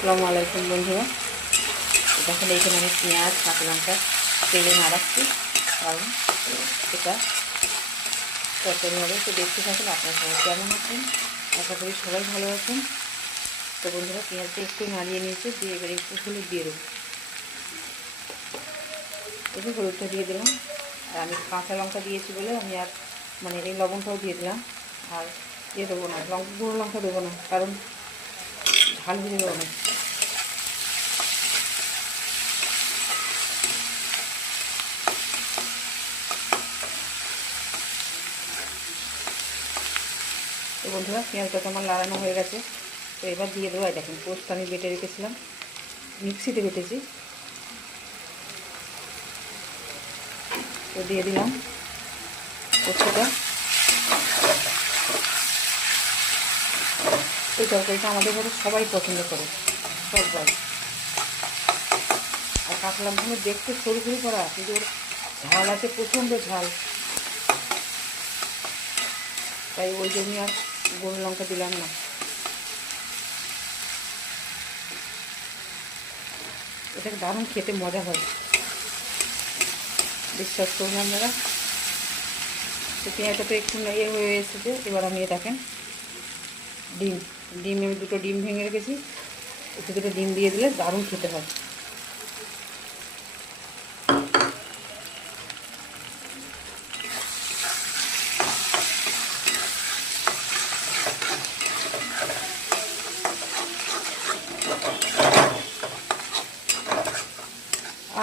আসসালামু আলাইকুম বন্ধুরা। দেখেন এইখানে আমি পেঁয়াজ কাঁচা লঙ্কা তেলে নাড়াচ্ছি, কারণ এটা তরকারি হবে। তো দেখতে থাকুন। আপনারা সবাই কেমন আছেন? আশা করি সবাই ভালো আছেন। তো বন্ধুরা, পেঁয়াজটা একটু নাড়িয়ে নিয়েছে, দিয়ে এবারে একটু হলুদ দিয়ে দেবো। একটু হলুদটা দিয়ে দিলাম। আর আমি কাঁচা লঙ্কা দিয়েছি বলে আমি আর এই লবণটাও দিয়ে দিলাম। আর দেবো না, গুঁড়ো লঙ্কা দেবো না, কারণ ঝাল হয়ে যাবে অনেক। তো বন্ধুরা, পেঁয়াজটা তো আমার লাড়ানো হয়ে গেছে। তো এবার দিয়ে দেবো, দেখেন পোস্ত আমি বেটে রেখেছিলাম, মিক্সিতে বেটেছি। তো দিয়ে দিলাম পোস্তটা। এই তরকারিটা আমাদের ঘরে সবাই পছন্দ করে, সবাই। আর কাঁচা লঙ্কা দেখতে সরু সরু করা, কিন্তু ওর ঝাল আছে, প্রচণ্ড ঝাল। তাই ওই জন্যই আর গুঁড়ো লঙ্কা দিলাম না। এটা দারুণ খেতে মজা হয়, বিশ্বাস করুন আপনারা। তো পেঁয়াজটা তো একটু ইয়ে হয়ে এসেছে। এবার আমি দেখেন ডিম ডিম আমি দুটো ডিম ভেঙে রেখেছি, একটু দুটো ডিম দিয়ে দিলে দারুণ খেতে হয়।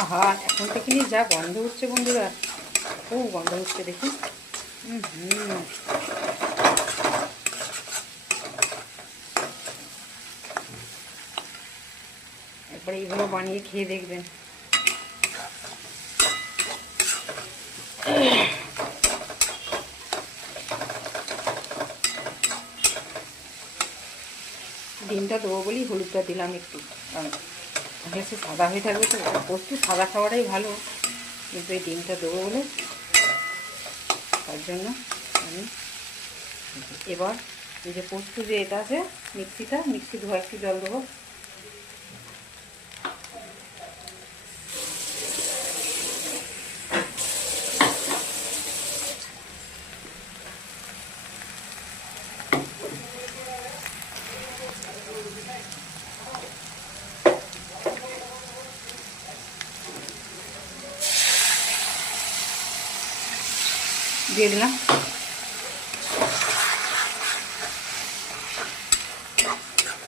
আহা, এখন থেকে নিয়ে যা গন্ধ উঠছে বন্ধুরা, খুব গন্ধ উঠছে দেখুন। একবার এইভাবে বানিয়ে খেয়ে দেখবেন। ডিমটা দেবো বলেই হলুদটা দিলাম একটু, কারণ সে সাদা হয়ে থাকবে। তো পোস্ত সাদা খাওয়াটাই ভালো, কিন্তু এই ডিমটা দেবো বলে, তার জন্য আমি এবার এই যে পোস্ত যে এটা আছে মিক্সি ধোয়া একটু জল দেবো। দিয়ে দিলাম।